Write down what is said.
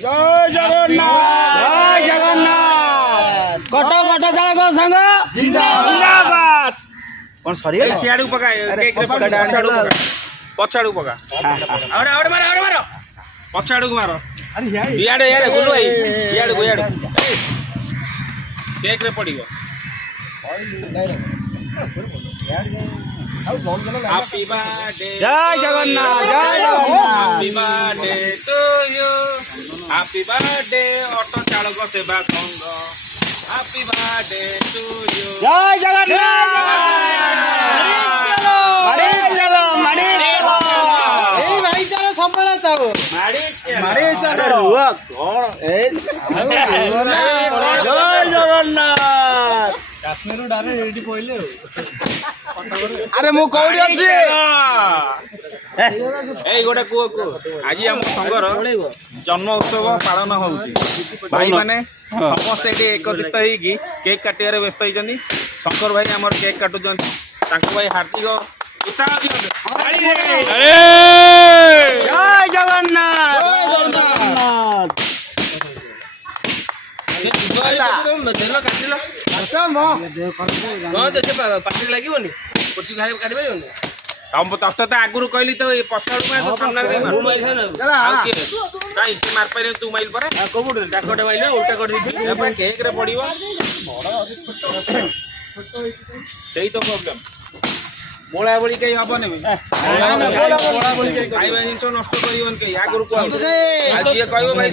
जय जगन्नाथ जय Jagannath cut cut चालक संग जिंदाबाद कौन सॉरी सियाड़ू पका केक रे पछाड़ू पका पछाड़ू पका आड़े आड़े मारो पछाड़ू को मारो इयाडे यारे गुलु भाई इयाडे केक रे पड़िगो हैप्पी बर्थडे जय Jagannath happy birthday to you happy birthday auto चालक सेवा संघ हैप्पी बर्थडे टू यू जय जगन्नाथ এই ভাইচারা সম্বলা চাও মারি চালো রুয়া কোন এই জয় জগন্নাথ কাশ্মীরু ডারে রেডি কইলে আরে মু কৌড়ি আছে এই গোটে কুଅ ଆଜି ଆମ ସଂଘର ଜନ୍ମ ଉତ୍ସବ ପାଳନ ହଉଛି ଭାଇମାନେ ସମସ୍ତେ ଏଠି ଏକତ୍ରିତ ହେଇକି କେକ୍ କାଟିବାରେ ବ୍ୟସ୍ତ ହେଇଛନ୍ତି ଶଙ୍କର ଭାଇ ଆମର କେକ୍ କାଟୁଛନ୍ତି ତାଙ୍କ ପାଇଁ ହାର୍ଦ୍ଦିକ ଉତ୍ସାହ ଦିଅନ୍ତୁ ଜୟ ଜଗନ୍ନାଥ କାଟିଲ ପାଟିରେ ଲାଗିବନି ପୋଚି ଖାଇ କାଟି ପାରିବନି ତଷ୍ଟ ତ ଆଗରୁ କହିଲି ତ ଏ ପଛଆଡୁ ସାମ୍ନାରେ କାଇଁ ସେ ମାରି ପାରିବ ତୁ ମାଇଲ ପରେ ଡାକଟେ ମାଇଲ ଉଲ୍ଟା କରିଦେଇଥିଲି କେକ୍ ରେ ପଡିବ ସେଇ ତ ପ୍ରୋବ୍ଲେମ ବୋଳା ବୋଳି କେହି ହବନି ଖାଇବା ଜିନିଷ ନଷ୍ଟ କରିବନି କେହି ଆଗରୁ କୁହନ୍ତୁ ଯିଏ କହିବ ଭାଇ